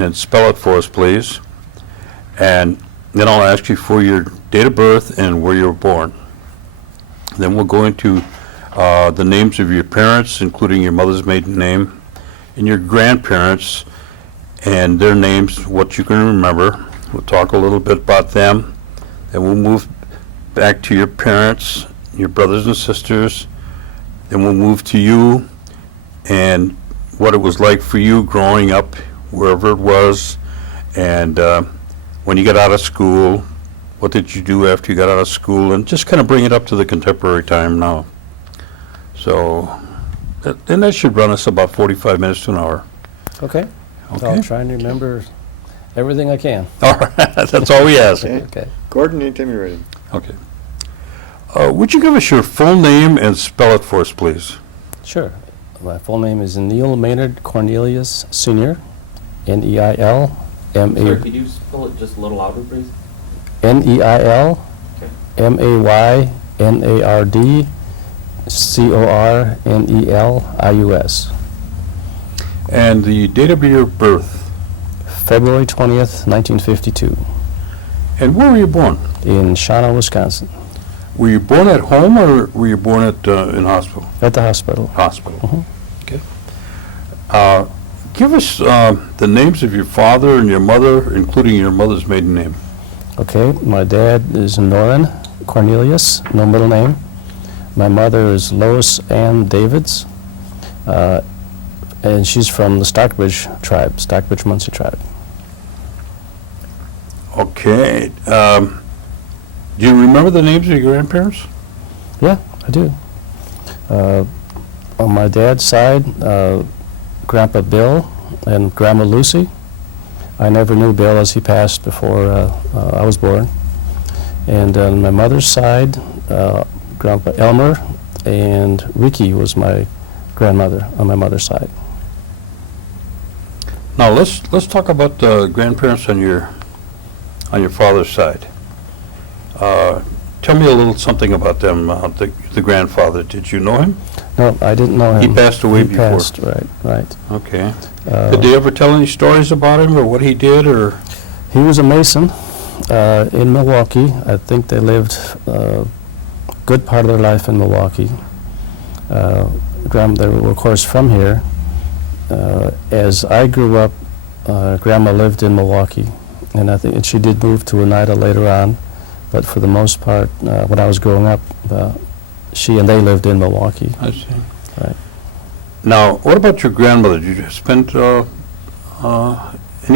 then spell it for us, please. And then I'll ask you for your date of birth and where you were born. Then we'll go into the names of your parents, including your mother's maiden name, and your grandparents and their names, what you can remember. We'll talk a little bit about them. Then we'll move back to your parents, your brothers and sisters. Then we'll move to you and what it was like for you growing up, wherever it was, and when you got out of school, what did you do after you got out of school, and just kind of bring it up to the contemporary time now. So, and that should run us about 45 minutes to an hour. Okay. Okay. I'll try and remember everything I can. All right, that's all we ask. Okay. Gordon, anytime you're ready. Okay. Would you give us your full name and spell it for us, please? Sure. My full name is Neil Maynard Cornelius Sr. Neil Sorry, could you spell it just a little louder, please? Neil Maynard Cornelius. And the date of your birth? February 20th, 1952, And where were you born? in Shawano, Wisconsin, Were you born at home or were you born at in hospital? at the hospital. Hospital. Mhm. Okay. Give us the names of your father and your mother, including your mother's maiden name. Okay, my dad is Norrin Cornelius, no middle name. My mother is Lois Ann Davids, and she's from the Stockbridge tribe, Stockbridge Muncie tribe. Okay. Do you remember the names of your grandparents? Yeah, I do. On my dad's side, Grandpa Bill and Grandma Lucy. I never knew Bill as he passed before I was born. And on my mother's side, Grandpa Elmer and Ricky was my grandmother on my mother's side. Now let's talk about the grandparents on your father's side. Tell me a little something about them. The grandfather. Did you know him? No, I didn't know him. He passed away He before. passed, right. Okay. Did they ever tell any stories about him or what he did or? He was a mason in Milwaukee. I think they lived a good part of their life in Milwaukee. They were, of course, from here. As I grew up, Grandma lived in Milwaukee, and I think she did move to Oneida later on. But for the most part, when I was growing up, she and they lived in Milwaukee. I see. Right. Now, what about your grandmother? Did you spend any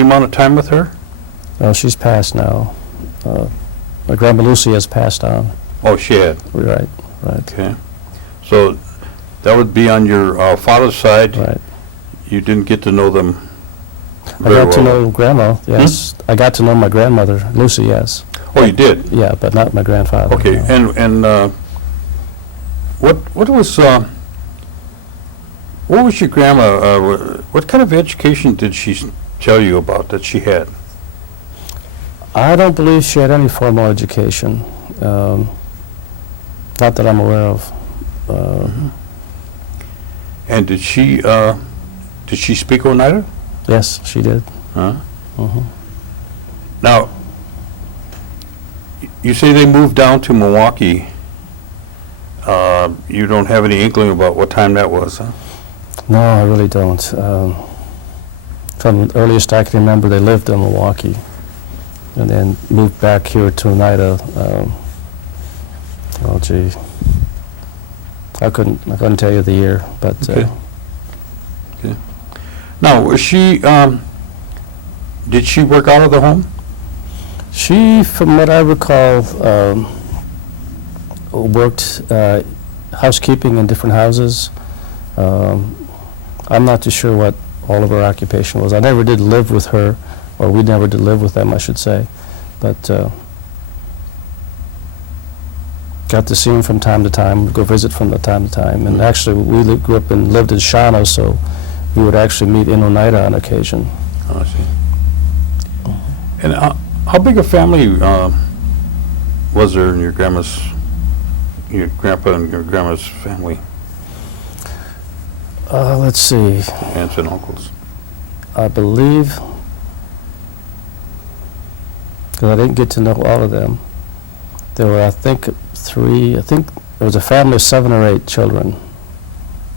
amount of time with her? She's passed now. My Grandma Lucy has passed on. Oh, she had. Right. Okay. So that would be on your father's side. Right. You didn't get to know them I very got to well. know Grandma, yes. I got to know my grandmother, Lucy, yes. Oh, you did? Yeah, but not my grandfather. Okay. no. And what was your grandma? What kind of education did she tell you about that she had? I don't believe she had any formal education. Not that I'm aware of. And did she speak Oneida? Yes, she did. Huh? Mhm. Now, you say they moved down to Milwaukee. You don't have any inkling about what time that was, huh? No, I really don't. From the earliest I can remember, they lived in Milwaukee and then moved back here to Oneida. Oh, gee. I couldn't tell you the year, but Okay. Now, was she, did she work out of the home? she, from what I recall, worked housekeeping in different houses. I'm not too sure what all of her occupation was. I never did live with her, or we never did live with them, I should say. But got to see them from time to time, go visit from time to time. And actually, we grew up and lived in Shawano, so we would actually meet in Oneida on occasion. Oh, I see. And how big a family was there in your grandpa and your grandma's family, Let's see. aunts and uncles? I believe because I didn't get to know all of them. There were, I think there was a family of 7 or 8 children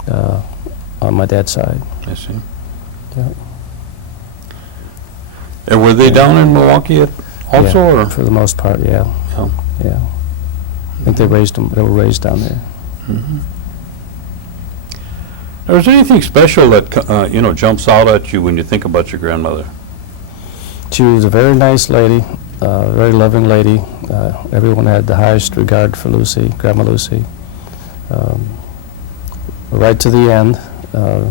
on my dad's side. I see. Yeah. And were they down in Milwaukee also, Yeah, or? for the most part, yeah. Yeah. Yeah. I think they were raised down there. Mhm. Now, is there anything special that, jumps out at you when you think about your grandmother? She was a very nice lady, very loving lady. Everyone had the highest regard for Lucy, Grandma Lucy. Right to the end,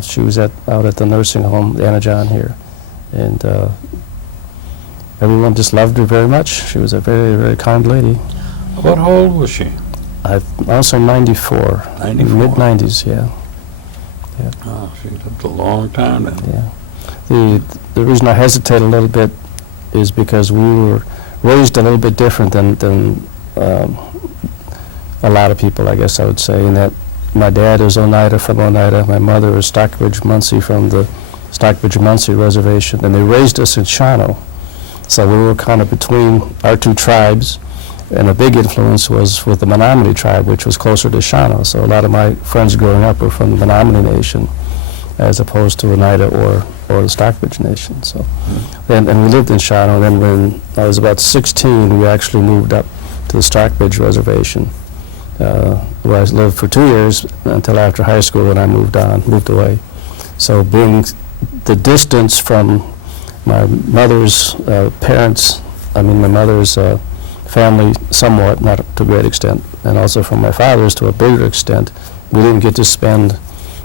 she was out at the nursing home, Anna John here, and everyone just loved her very much. She was a very, very kind lady. About how old was she? I'm also 94. 94. Mid-90s, yeah. Oh, she lived a long time then. Yeah. The reason I hesitate a little bit is because we were raised a little bit different than a lot of people, I guess I would say, in that my dad is Oneida from Oneida, my mother is Stockbridge Muncie from the Stockbridge Muncie Reservation, and they raised us in Shawano. So we were kind of between our two tribes, and a big influence was with the Menominee tribe, which was closer to Shawano. So a lot of my friends growing up were from the Menominee Nation, as opposed to Oneida or the Stockbridge Nation. So, and we lived in Shawano. And then when I was about 16, we actually moved up to the Stockbridge Reservation, where I lived for 2 years until after high school, and I moved away. So being the distance from my mother's parents, my mother's family somewhat, not to a great extent, and also from my father's to a bigger extent, we didn't get to spend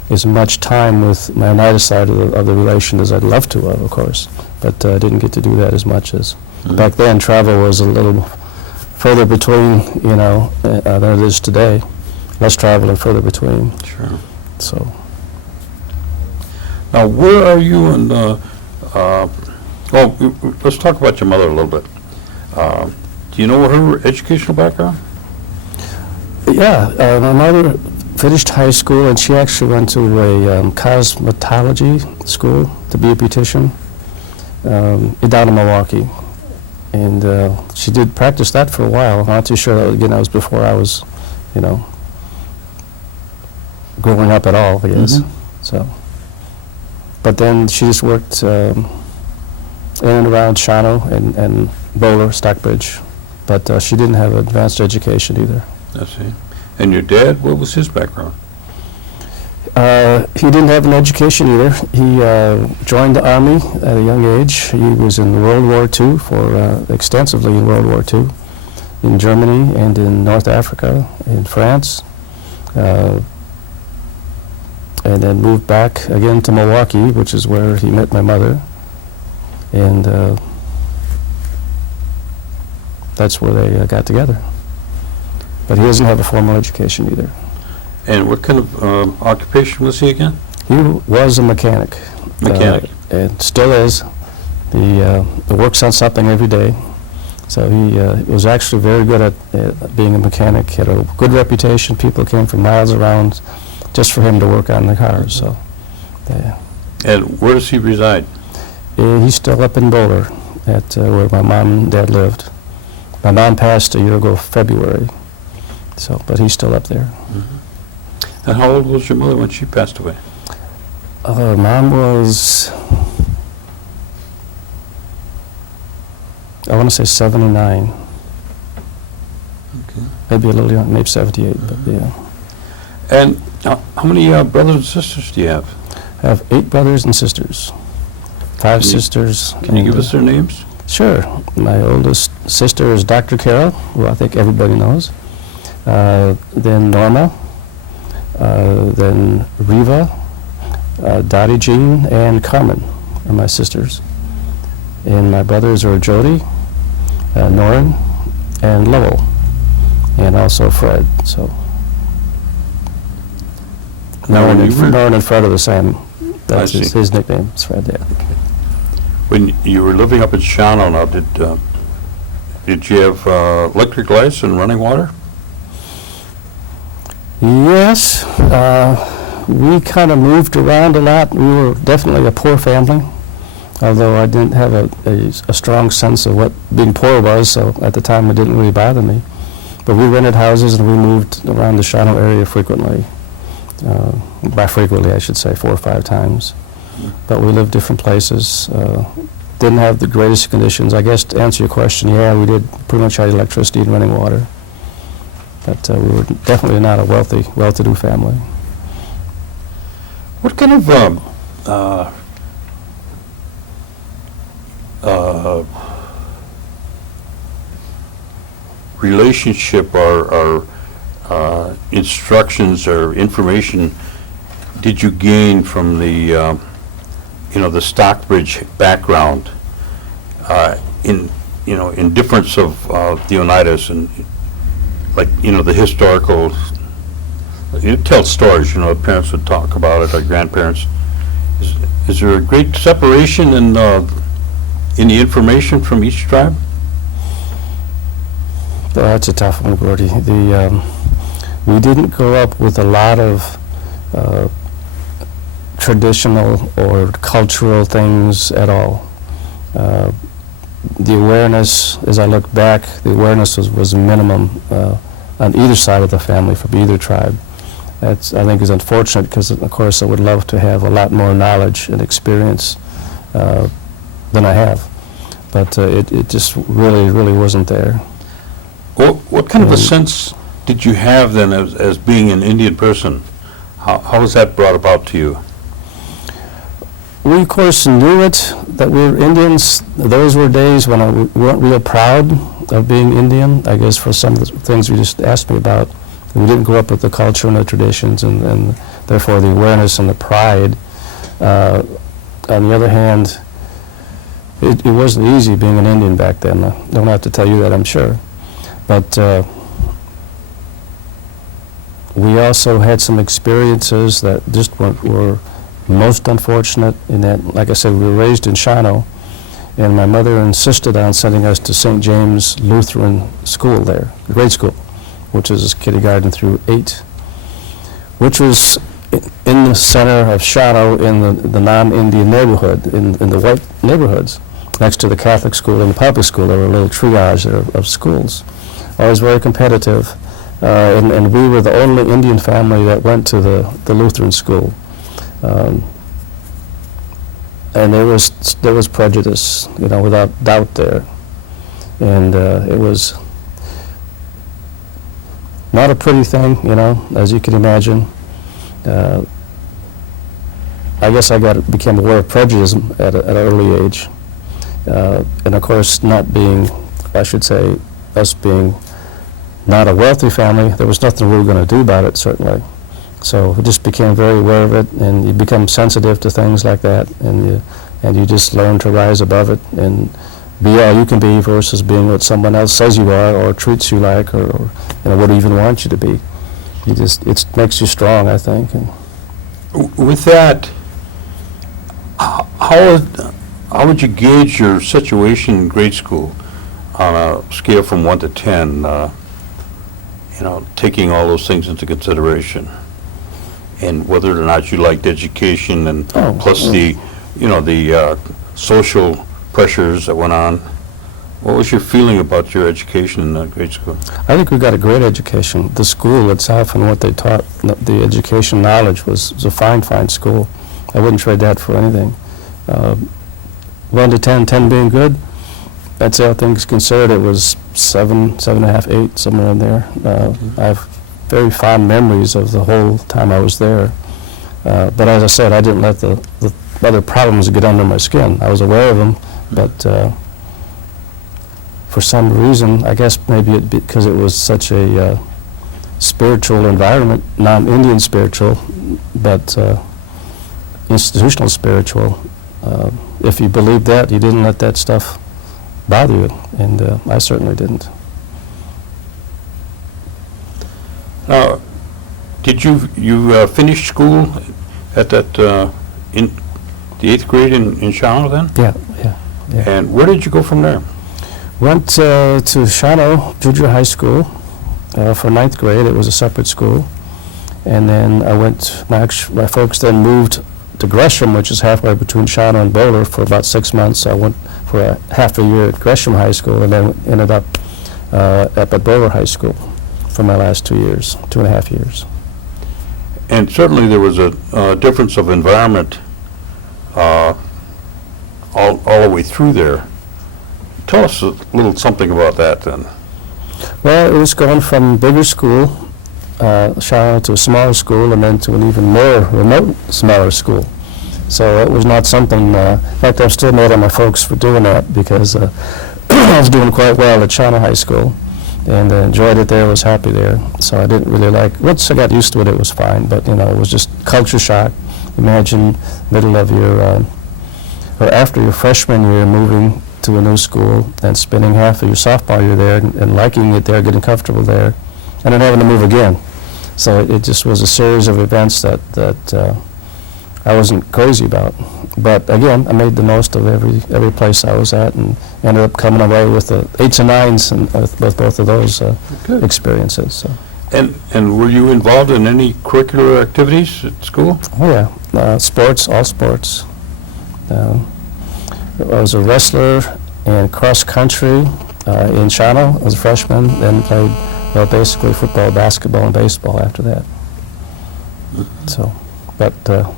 as much time with my Oneida side of the relation as I'd love to, of course, but didn't get to do that as much as. Back then, travel was a little further between, than it is today. Less travel and further between. Sure. So, Now, where are you in let's talk about your mother a little bit. Do you know her educational background? yeah, my mother finished high school, and she actually went to a cosmetology school to be a beautician down in Milwaukee. And she did practice that for a while. I'm not too sure, that was before I was, growing up at all, I guess. Mhm. So, but then she just worked in and around Shawano and Bowler, Stockbridge. But she didn't have advanced education either. I see. And your dad, what was his background? He didn't have an education either. He joined the Army at a young age. He was in World War II, extensively in World War II, in Germany and in North Africa, in France, and then moved back again to Milwaukee, which is where he met my mother. And that's where they got together. But he doesn't have a formal education either. And what kind of occupation was he again? He was a mechanic. Mechanic. And still is. He works on something every day. So he was actually very good at being a mechanic. He had a good reputation. People came from miles around just for him to work on the cars. So, And where does he reside? he's still up in Boulder at where my mom and dad lived. My mom passed a year ago, February. So, but he's still up there. And how old was your mother when she passed away? Mom was, I want to say 79. Okay. Maybe a little young, maybe 78, but yeah. And how many brothers and sisters do you have? I have 8 brothers and sisters. 5 sisters. Can you and, give us their names? Sure. My oldest sister is Dr. Carol, who I think everybody knows. Then Norma. Then Riva, Dottie Jean, and Carmen are my sisters. And my brothers are Jody, Norrin, and Lowell, and also Fred. So Now, when you were- Norrin and Fred are the same. That's I see. his nickname. It's Fred. Yeah. When you were living up in Shawano now, did you have electric lights and running water? Yes, we kind of moved around a lot. We were definitely a poor family. although I didn't have a strong sense of what being poor was, so at the time it didn't really bother me. But we rented houses and we moved around the Shawano area frequently. By frequently, I should say 4 or 5 times. But we lived different places. Didn't have the greatest conditions. I guess to answer your question, yeah, we did pretty much had electricity and running water. But we were definitely not a wealthy, well-to-do family. What kind of relationship or instructions or information did you gain from the the Stockbridge background in difference of the Oneidas and like the historical? You tell stories, parents would talk about it, or grandparents. Is there a great separation in the information from each tribe? That's a tough one, Gordy. We didn't grow up with a lot of traditional or cultural things at all. The awareness, as I look back, the awareness was minimum on either side of the family from either tribe. That's, I think, is unfortunate because, of course, I would love to have a lot more knowledge and experience than I have. But it just really wasn't there. What kind of a sense did you have then as being an Indian person? How was that brought about to you? We, of course, knew it, that we were Indians. Those were days when we weren't real proud of being Indian, I guess, for some of the things you just asked me about. We didn't grow up with the culture and the traditions and therefore the awareness and the pride. On the other hand, it wasn't easy being an Indian back then. I don't have to tell you that, I'm sure. But we also had some experiences that just were most unfortunate in that, like I said, we were raised in Shawano, and my mother insisted on sending us to St. James Lutheran School there, grade school, which is kindergarten through 8, which was in the center of Shawano in the non-Indian neighborhood, in the white neighborhoods, next to the Catholic school and the public school. There were a little triage there of schools. Always very competitive, and we were the only Indian family that went to the Lutheran school. And there was prejudice, without doubt there, and it was not a pretty thing, as you can imagine. I guess I became aware of prejudice at an early age, and of course, not being, I should say, us being not a wealthy family, there was nothing we were going to do about it, certainly. So we just became very aware of it, and you become sensitive to things like that, and you just learn to rise above it and be all you can be versus being what someone else says you are or treats you like or would even want you to be. It makes you strong, I think. And with that, how would you gauge your situation in grade school on a scale from 1 to 10? Taking all those things into consideration, and whether or not you liked education, and plus the social pressures that went on. What was your feeling about your education in grade school? I think we got a great education. The school itself and what they taught, the education knowledge was a fine school. I wouldn't trade that for anything. 1 to 10, 10 being good, I'd say all things considered, it was 7, 7.5, 8, somewhere in there. I have very fond memories of the whole time I was there. But as I said, I didn't let the other problems get under my skin. I was aware of them, but for some reason, I guess maybe because it was such a spiritual environment, non-Indian spiritual, but institutional spiritual. If you believed that, you didn't let that stuff bother you, and I certainly didn't. Did you finish school at that in the 8th grade in Shawano then? Yeah. And where did you go from there? Went to Shawano Junior High School for 9th grade. It was a separate school, and then I went. My folks then moved to Gresham, which is halfway between Shawnee and Boulder, for about 6 months. I went for a half a year at Gresham High School, and then ended up up at Boulder High School for my last 2 years, 2.5 years. And certainly there was a difference of environment all the way through there. Tell us a little something about that then. Well, it was going from bigger school, Shawnee, to a smaller school, and then to an even more remote, smaller school. So it was not something, in fact, I'm still mad at my folks for doing that, because I was doing quite well at Shawnee High School, and enjoyed it there, was happy there. So I didn't really like, once I got used to it, it was fine, but, you know, it was just culture shock. Imagine middle of your, or after your freshman year, moving to a new school and spending half of your sophomore year there and liking it there, getting comfortable there, and then having to move again. So it just was a series of events that I wasn't crazy about. But again, I made the most of every place I was at, and ended up coming away with the 8s and 9s and with both of those Good. experiences. So. And were you involved in any curricular activities at school? Oh yeah, sports, all sports. I was a wrestler in cross country in Shawnee. I was a freshman, then played basically football, basketball, and baseball after that. So, but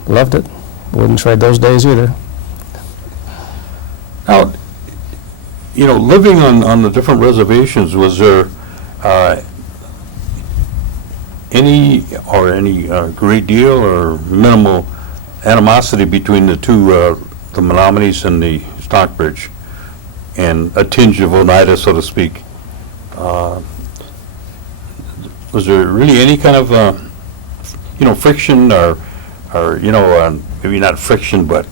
loved it. Wouldn't trade those days either. Now, you know, living on the different reservations, was there any great deal or minimal animosity between the two, the Menominees and the Stockbridge, and a tinge of Oneida, so to speak? Was there really any kind of, friction or maybe not friction, but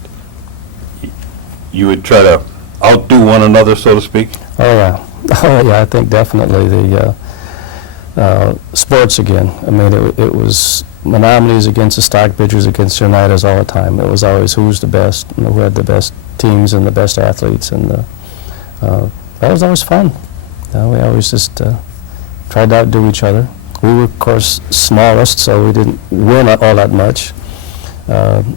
you would try to outdo one another, so to speak? Oh yeah, I think definitely the sports again. I mean, it was Menominees against the Stockbridgers against the Oneidas all the time. It was always who's the best, and who had the best teams and the best athletes, and that was always fun. We always just tried to outdo each other. We were, of course, smallest, so we didn't win all that much. And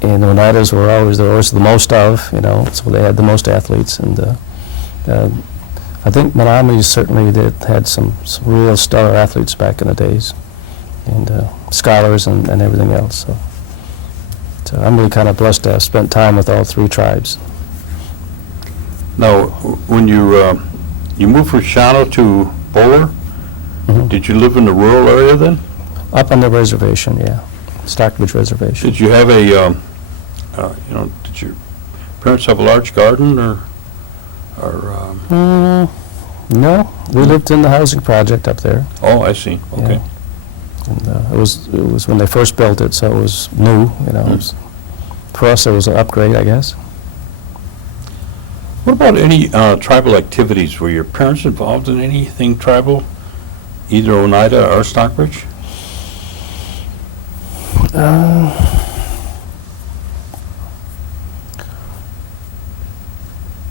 the Oneidas were always the most of, so they had the most athletes. And I think Menominees certainly had some real stellar athletes back in the days, and scholars and everything else. So I'm really kind of blessed to have spent time with all three tribes. Now, when you moved from Shawnee to Boulder, Mhm. did you live in the rural area then? Up on the reservation, yeah, Stockbridge Reservation. Did you have did your parents have a large garden or No, we lived in the housing project up there. oh, I see, okay. And it was when they first built it, so it was new, It was, for us, it was an upgrade, I guess. What about any tribal activities? Were your parents involved in anything tribal, either Oneida or Stockbridge?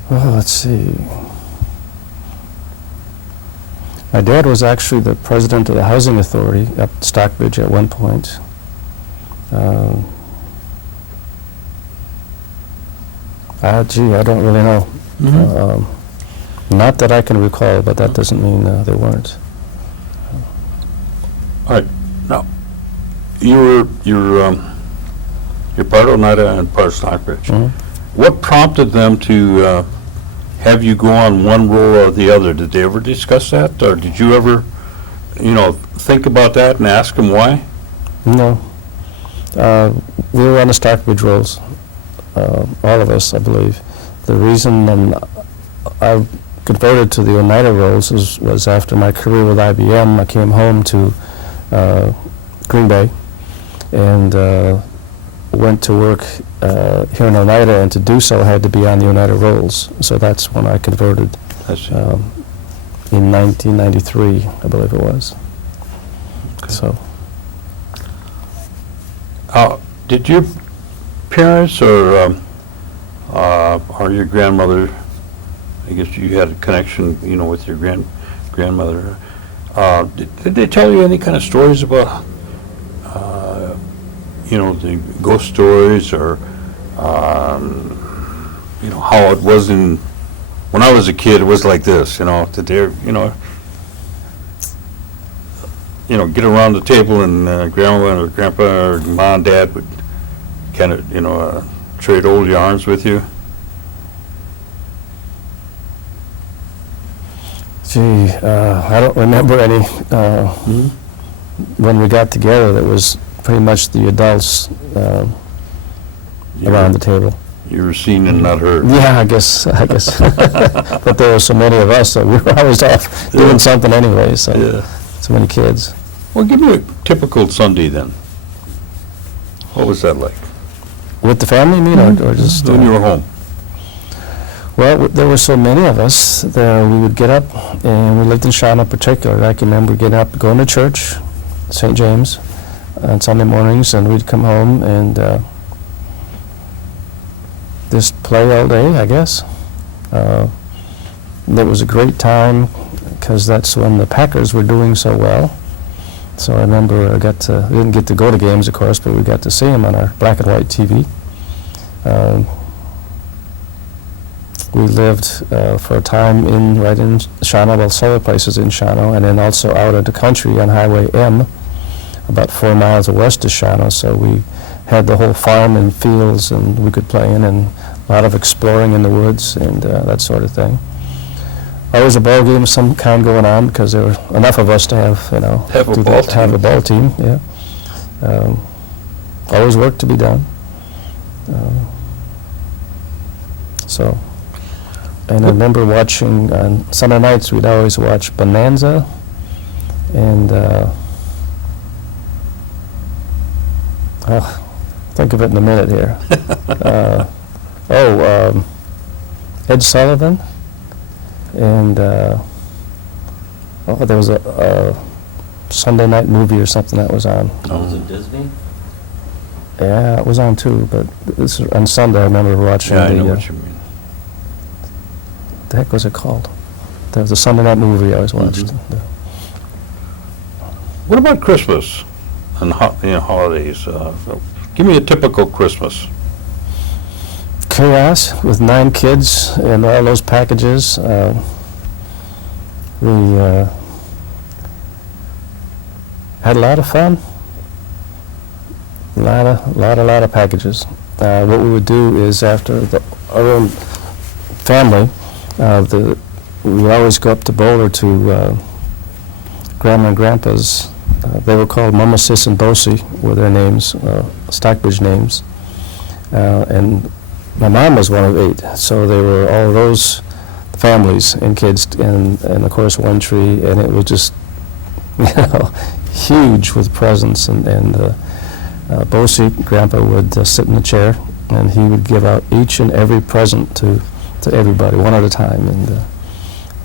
Well, let's see. My dad was actually the president of the housing authority at Stockbridge at one point. I don't really know. Not that I can recall, but that doesn't mean there weren't. All right. Now, you're part of Oneida and part of Stockbridge. Mhm. What prompted them to have you go on one role or the other? Did they ever discuss that, or did you ever, think about that and ask them why? No. We were on the Stockbridge rolls, all of us, I believe. The reason I converted to the Oneida rolls was after my career with IBM. I came home to Green Bay and went to work here in Oneida, and to do so I had to be on the Oneida rolls. So that's when I converted I see. in 1993, I believe it was. Okay. So. Did your parents or your grandmother, I guess you had a connection, with your grandmother, did they tell you any kind of stories about, the ghost stories or, how it was when I was a kid, it was like this, that they're, get around the table and grandma or grandpa or mom and dad would kind of, trade old yarns with you. Gee, I don't remember any. When we got together, it was pretty much the adults around the table. You were seen and not heard. Yeah, I guess. But there were so many of us that we were always off doing something anyway, so many kids. Well, give me a typical Sunday then. What was that like? With the family, you mean, or just... When you were home? Well, there were so many of us that we would get up, and we lived in Shawano in particular. I can remember getting up, going to church, St. James, on Sunday mornings, and we'd come home and just play all day, I guess. It was a great time because that's when the Packers were doing so well. So I remember we didn't get to go to games, of course, but we got to see them on our black and white TV. We lived for a time right in Shawano, well, several places in Shawano, and then also out in the country on Highway M, about 4 miles west of Shawano. So we had the whole farm and fields, and we could play in, and a lot of exploring in the woods and that sort of thing. Always a ball game of some kind going on because there were enough of us to have a ball team. Yeah. Always work to be done. And I remember watching on Sunday nights. We'd always watch Bonanza, and think of it in a minute here. Ed Sullivan. And there was a Sunday night movie or something that was on. Was it Disney? Yeah, it was on too, but on Sunday I remember watching I know what you mean. The heck was it called? There was a Sunday night movie I always watched. What about Christmas and holidays? Give me a typical Christmas. Chaos with 9 kids and all those packages. We had a lot of fun. A lot of packages. What we would do is after our own family, we would always go up to Boulder to Grandma and Grandpa's. They were called Mama, Sis, and Bosie were their names, Stockbridge names. And my mom was one of 8, so they were all those families and kids, and of course one tree, and it was just huge with presents. And Bosie, Grandpa, would sit in the chair, and he would give out each and every present to everybody, one at a time. And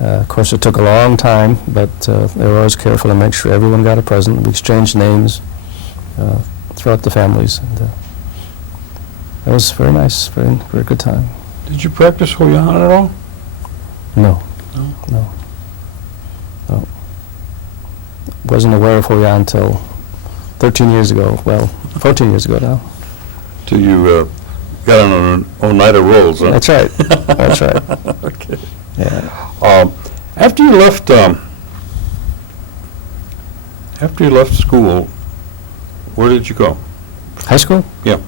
of course it took a long time, but they were always careful to make sure everyone got a present. We exchanged names throughout the families. And, it was very nice, very good time. Did you practice Hoyan at all? No. Wasn't aware of Hoyan until 13 years ago. Well, 14 years ago now. Till you got on Oneida rolls, huh? That's right. That's right. Okay. Yeah. After you left school, where did you go? High school? Yeah.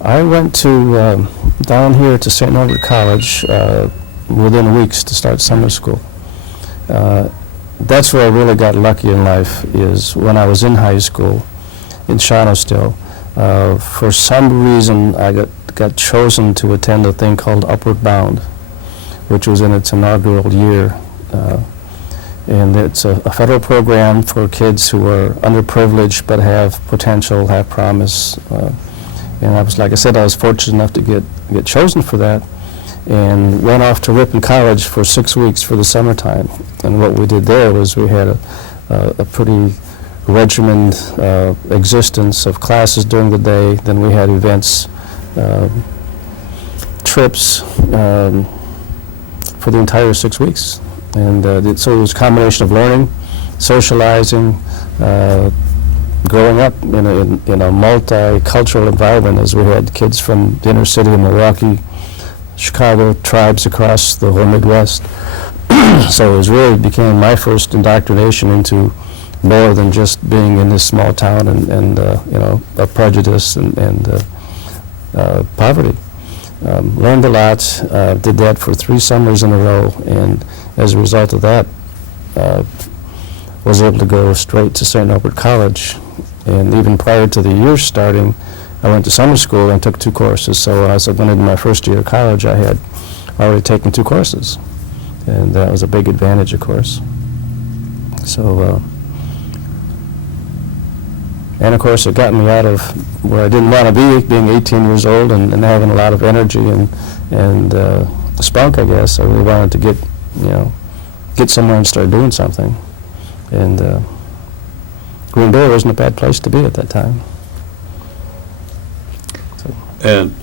I went to down here to St. Norbert College within weeks to start summer school. That's where I really got lucky in life, is when I was in high school in Shawano still. For some reason, I got chosen to attend a thing called Upward Bound, which was in its inaugural year. And it's a federal program for kids who are underprivileged but have potential, have promise. And I was, like I said, I was fortunate enough to get chosen for that, and went off to Ripon College for 6 weeks for the summertime. And what we did there was we had a pretty regimented existence of classes during the day. Then we had events, trips for the entire 6 weeks. And so it was a combination of learning, socializing, growing up in a multicultural environment, as we had kids from the inner city of Milwaukee, Chicago, tribes across the whole Midwest. So it was really became my first indoctrination into more than just being in this small town and of prejudice and poverty. Learned a lot, did that for 3 summers in a row, and as a result of that, was able to go straight to St. Norbert College. And even prior to the year starting, I went to summer school and took 2 courses. So as I went into my first year of college, I had already taken 2 courses. And that was a big advantage, of course. So, and of course, it got me out of where I didn't want to be, being 18 years old and having a lot of energy and spunk, I guess. I really wanted to get somewhere and start doing something. And Green Bay wasn't a bad place to be at that time. So. And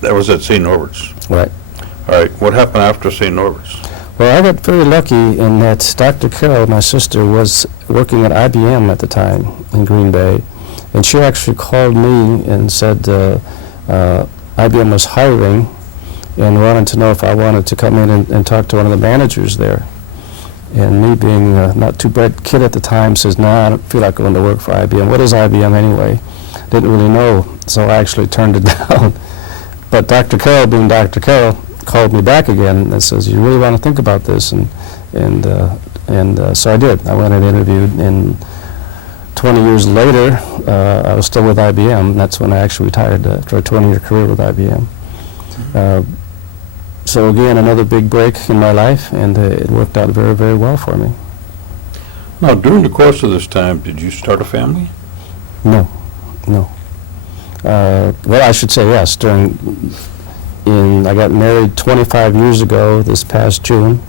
that was at St. Norbert's. Right. All right, what happened after St. Norbert's? Well, I got very lucky in that Dr. Carroll, my sister, was working at IBM at the time in Green Bay, and she actually called me and said IBM was hiring and wanted to know if I wanted to come in and talk to one of the managers there. And me being a not too bright kid at the time says, no, I don't feel like going to work for IBM. What is IBM anyway? Didn't really know, so I actually turned it down. But Dr. Carroll, being Dr. Carroll, called me back again and says, you really want to think about this? And so I did. I went and interviewed, and 20 years later, I was still with IBM. That's when I actually retired after a 20-year career with IBM. So again, another big break in my life, and it worked out very, very well for me. Now, during the course of this time, did you start a family? No. Well, I should say yes. I got married 25 years ago this past June,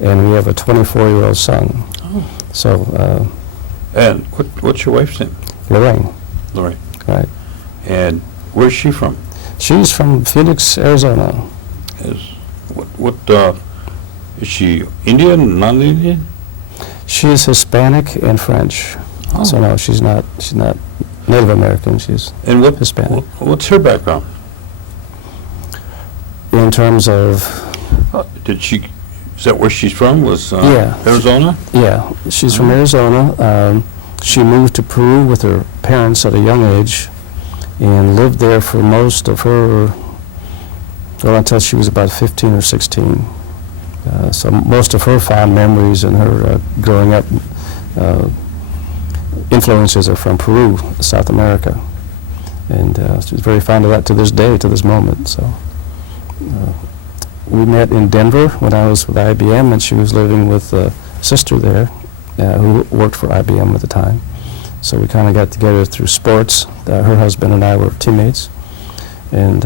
and we have a 24-year-old son. Oh. So. And what's your wife's name? Lorraine. Lorraine. Right. And where's she from? She's from Phoenix, Arizona. Is she Indian, non-Indian? She is Hispanic and French. Oh. So no, she's not Native American. She's Hispanic. What's her background? In terms of, Is that where she's from? Yeah. Arizona? Yeah, she's from Arizona. She moved to Peru with her parents at a young age and lived there for most of her, well, until she was about 15 or 16. So most of her fond memories and her growing up influences are from Peru, South America. And she's very fond of that to this day, to this moment. So we met in Denver when I was with IBM, and she was living with a sister there who worked for IBM at the time. So we kind of got together through sports. Her husband and I were teammates, and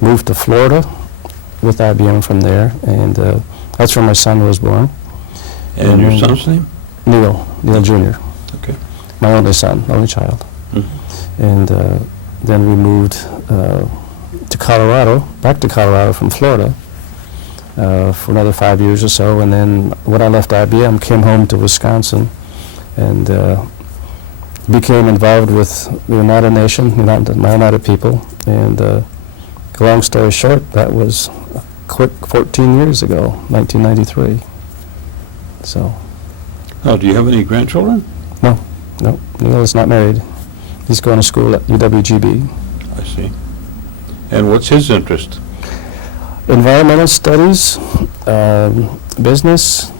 moved to Florida with IBM from there, and that's where my son was born. And your son's name? Neil Jr. Okay. My only son, only child. Mm-hmm. And then we moved to Colorado, back to Colorado from Florida for another 5 years or so, and then when I left IBM, came home to Wisconsin and became involved with the Oneida Nation, my Oneida people, and long story short, that was a quick 14 years ago, 1993. So. Now, do you have any grandchildren? No, Neil is not married. He's going to school at UWGB. I see. And what's his interest? Environmental studies, business,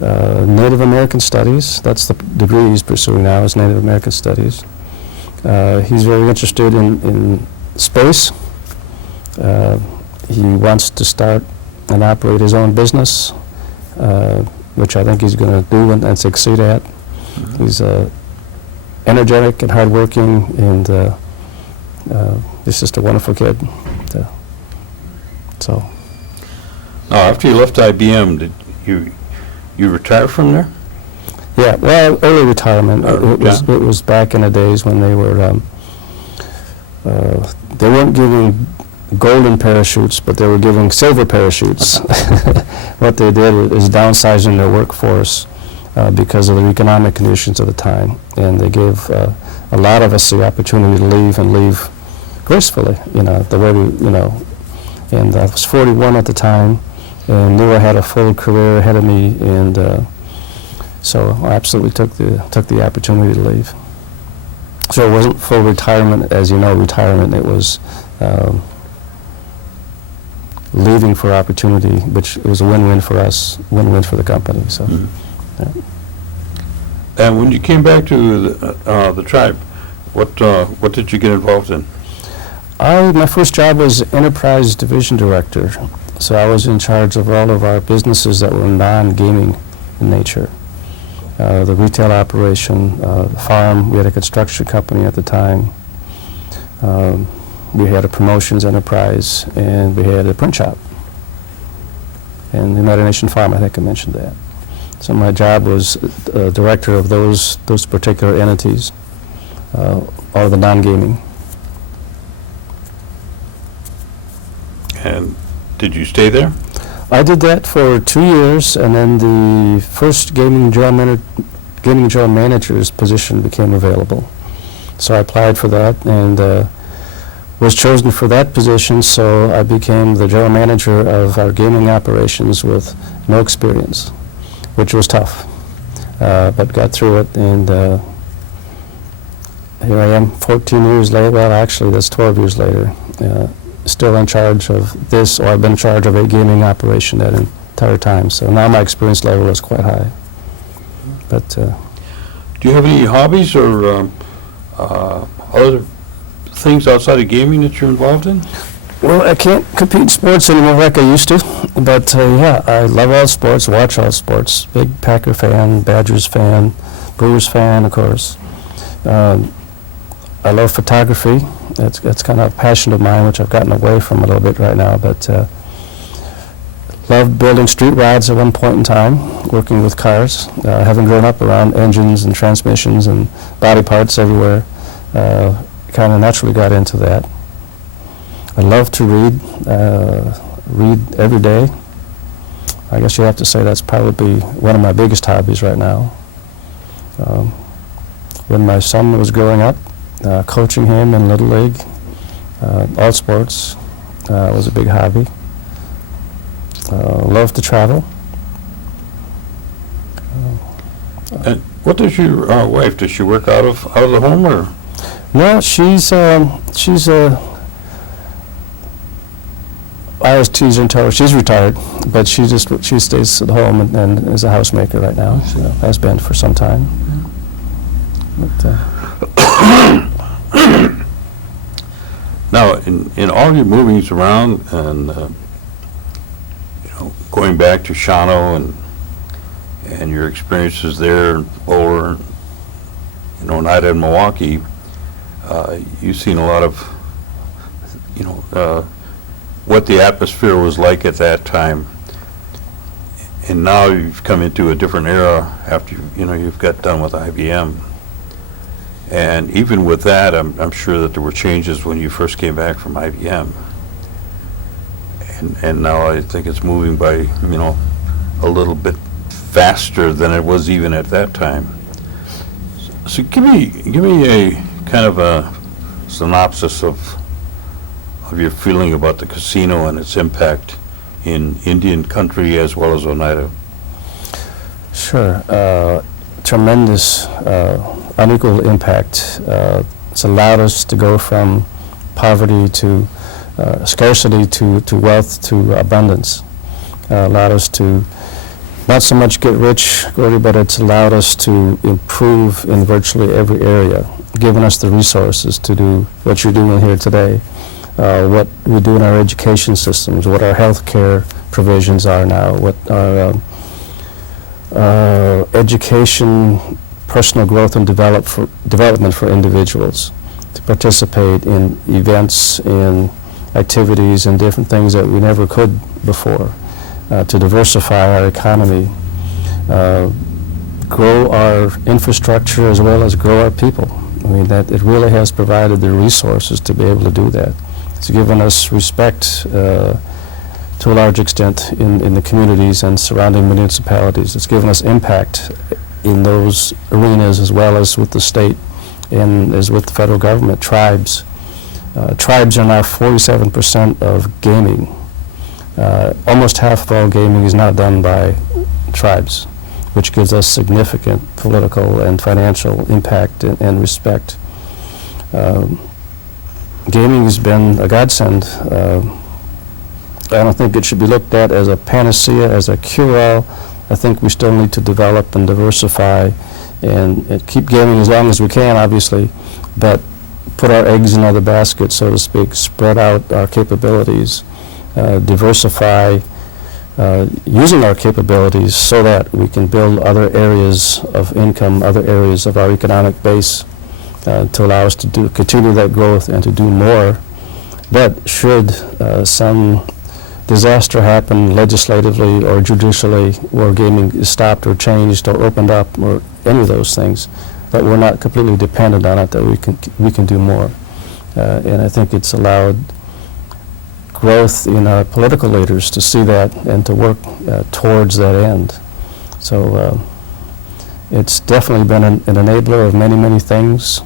Native American studies. That's the degree he's pursuing now, is Native American studies. He's very interested in space. He wants to start and operate his own business, which I think he's going to do and succeed at. Mm-hmm. He's energetic and hardworking, and he's just a wonderful kid. So. Now, after you left IBM, did you retire from there? Yeah, well, early retirement. It was back in the days when they were they weren't giving golden parachutes, but they were giving silver parachutes. What they did is downsizing their workforce because of the economic conditions of the time. And they gave a lot of us the opportunity to leave and leave gracefully, the way we, And I was 41 at the time and knew I had a full career ahead of me, and so I absolutely took the opportunity to leave. So it wasn't full retirement, as you know, retirement. It was leaving for opportunity, which was a win-win for us, win-win for the company. So. Mhm. Yeah. And when you came back to the tribe, what did you get involved in? My first job was Enterprise Division Director, so I was in charge of all of our businesses that were non-gaming in nature. The retail operation, the farm, we had a construction company at the time. We had a promotions enterprise, and we had a print shop. And the Oneida Nation farm, I think I mentioned that. So my job was director of those particular entities, all the non-gaming. And did you stay there? I did that for 2 years, and then the first gaming general manager's position became available. So I applied for that and was chosen for that position, so I became the general manager of our gaming operations with no experience, which was tough, but got through it, and here I am 14 years later, well actually that's 12 years later, still in charge of this, or I've been in charge of a gaming operation that entire time, so now my experience level is quite high. But Do you have any hobbies or other things outside of gaming that you're involved in? well, I can't compete in sports anymore like I used to, but yeah, I love all sports, watch all sports. Big Packer fan, Badgers fan, Brewers fan, of course. I love photography. That's kind of a passion of mine, which I've gotten away from a little bit right now, but loved building street rods at one point in time, working with cars. Having grown up around engines and transmissions and body parts everywhere, kind of naturally got into that. I love to read every day. I guess you have to say that's probably one of my biggest hobbies right now. When my son was growing up, coaching him in Little League, all sports was a big hobby. Love to travel. And what does your wife, does she work out of the home, or? No, she's I always tease her and tell her she's retired, but she stays at home and is a housemaker right now. So has been for some time. But, Now, in all your movings around and going back to Shawano and your experiences there in Bowler, Oneida and Milwaukee, you've seen a lot of what the atmosphere was like at that time, and now you've come into a different era after you've got done with IBM. And even with that, I'm sure that there were changes when you first came back from IBM. And now I think it's moving by, a little bit faster than it was even at that time. So give me a kind of a synopsis of your feeling about the casino and its impact in Indian country as well as Oneida. sure. Tremendous unequal impact. It's allowed us to go from poverty to scarcity to wealth to abundance. Allowed us to not so much get rich, Gordy, but it's allowed us to improve in virtually every area, given us the resources to do what you're doing here today, what we do in our education systems, what our health care provisions are now, what our education, personal growth and development for individuals to participate in events and activities and different things that we never could before, to diversify our economy, grow our infrastructure as well as grow our people. I mean, that it really has provided the resources to be able to do that. It's given us respect to a large extent in the communities and surrounding municipalities. It's given us impact in those arenas as well as with the state and as with the federal government. Tribes are now 47% of gaming. Almost half of all gaming is now done by tribes, which gives us significant political and financial impact and respect. Gaming has been a godsend. I don't think it should be looked at as a panacea, as a cure-all. I think we still need to develop and diversify and keep gaming as long as we can, obviously, but put our eggs in other baskets, so to speak, spread out our capabilities, diversify using our capabilities so that we can build other areas of income, other areas of our economic base to allow us to continue that growth and to do more. But should some disaster happen legislatively or judicially where gaming is stopped or changed or opened up or any of those things, that we're not completely dependent on it, that we can do more. And I think it's allowed growth in our political leaders to see that and to work towards that end. So it's definitely been an enabler of many, many things,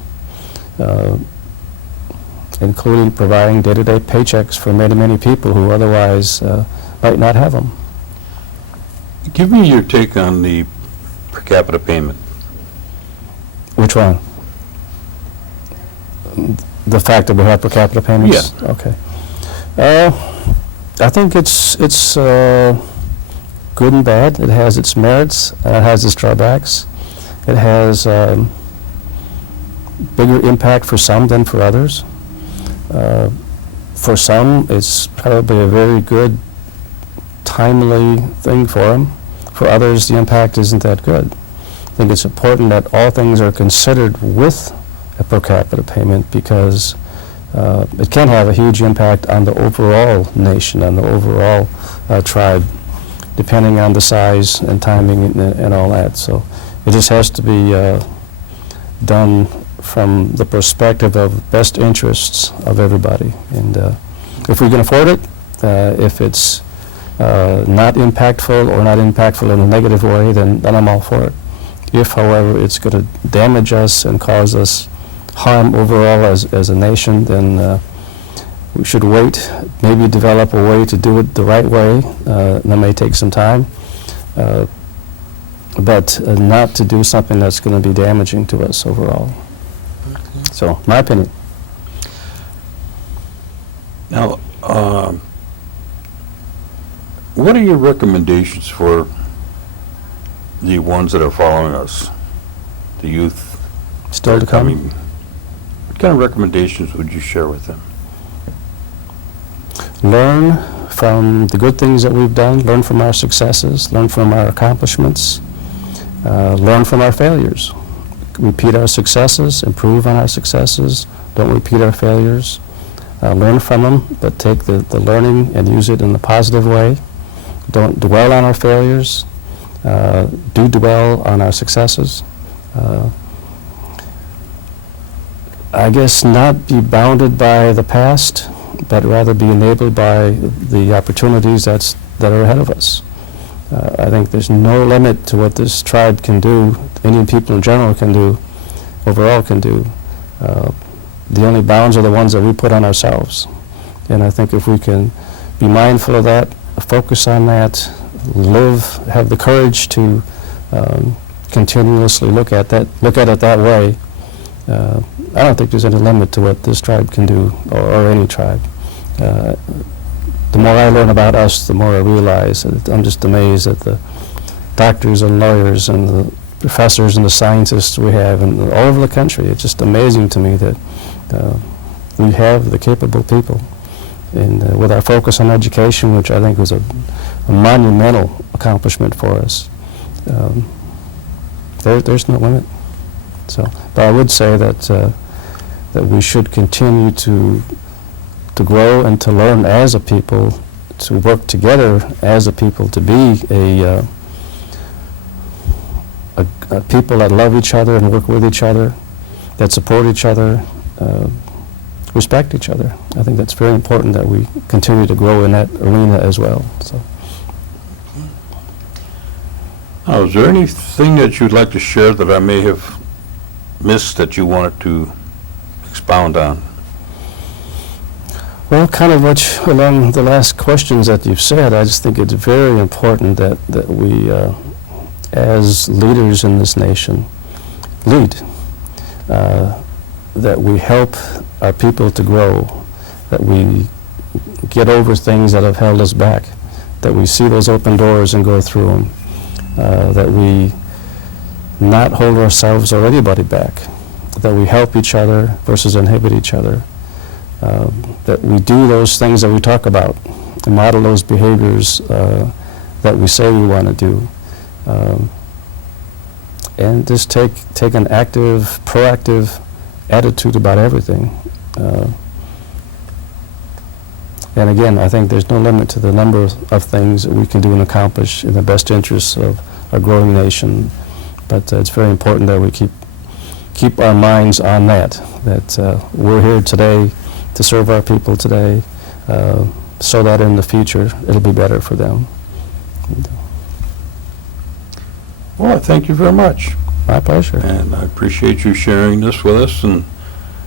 including providing day-to-day paychecks for many, many people who otherwise might not have them. Give me your take on the per capita payment. Which one? The fact that we have per capita payments? Yeah. Okay. I think it's good and bad. It has its merits and it has its drawbacks. It has bigger impact for some than for others. For some, it's probably a very good, timely thing for them. For others, the impact isn't that good. I think it's important that all things are considered with a per capita payment because it can have a huge impact on the overall nation, on the overall tribe, depending on the size and timing and all that. So it just has to be done from the perspective of best interests of everybody. And if we can afford it, if it's not impactful or not impactful in a negative way, then I'm all for it. If, however, it's going to damage us and cause us harm overall as a nation, then we should wait, maybe develop a way to do it the right way. That may take some time, but not to do something that's going to be damaging to us overall. So, my opinion. Now, what are your recommendations for the ones that are following us, the youth? Still to come. What kind of recommendations would you share with them? Learn from the good things that we've done, learn from our successes, learn from our accomplishments, learn from our failures. Repeat our successes, improve on our successes, don't repeat our failures. Learn from them, but take the learning and use it in a positive way. Don't dwell on our failures. Do dwell on our successes. I guess not be bounded by the past, but rather be enabled by the opportunities that are ahead of us. I think there's no limit to what this tribe can do, Indian people in general can do, overall can do. The only bounds are the ones that we put on ourselves. And I think if we can be mindful of that, focus on that, have the courage to continuously look at it that way, I don't think there's any limit to what this tribe can do, or any tribe. The more I learn about us, the more I realize that I'm just amazed at the doctors and lawyers and the professors and the scientists we have and all over the country. It's just amazing to me that we have the capable people. And with our focus on education, which I think was a monumental accomplishment for us, there's no limit. So, but I would say that we should continue to grow and to learn as a people, to work together as a people, to be a people that love each other and work with each other, that support each other, respect each other. I think that's very important that we continue to grow in that arena as well. So, Now, is there anything that you'd like to share that I may have missed that you wanted to expound on? Well, kind of along the last questions that you've said, I just think it's very important that we, as leaders in this nation, lead, that we help our people to grow, that we get over things that have held us back, that we see those open doors and go through them, that we not hold ourselves or anybody back, that we help each other versus inhibit each other, that we do those things that we talk about, and model those behaviors that we say we want to do, and just take an active, proactive attitude about everything. And again, I think there's no limit to the number of things that we can do and accomplish in the best interests of a growing nation. But it's very important that we keep our minds on that we're here today to serve our people today, so that in the future it'll be better for them. Well, I thank you very much, My pleasure. and I appreciate you sharing this with us, and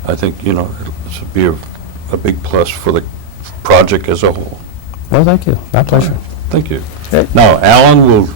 I think, this would be a big plus for the project as a whole. Well, thank you. My pleasure. Thank you. Okay. Now, Alan will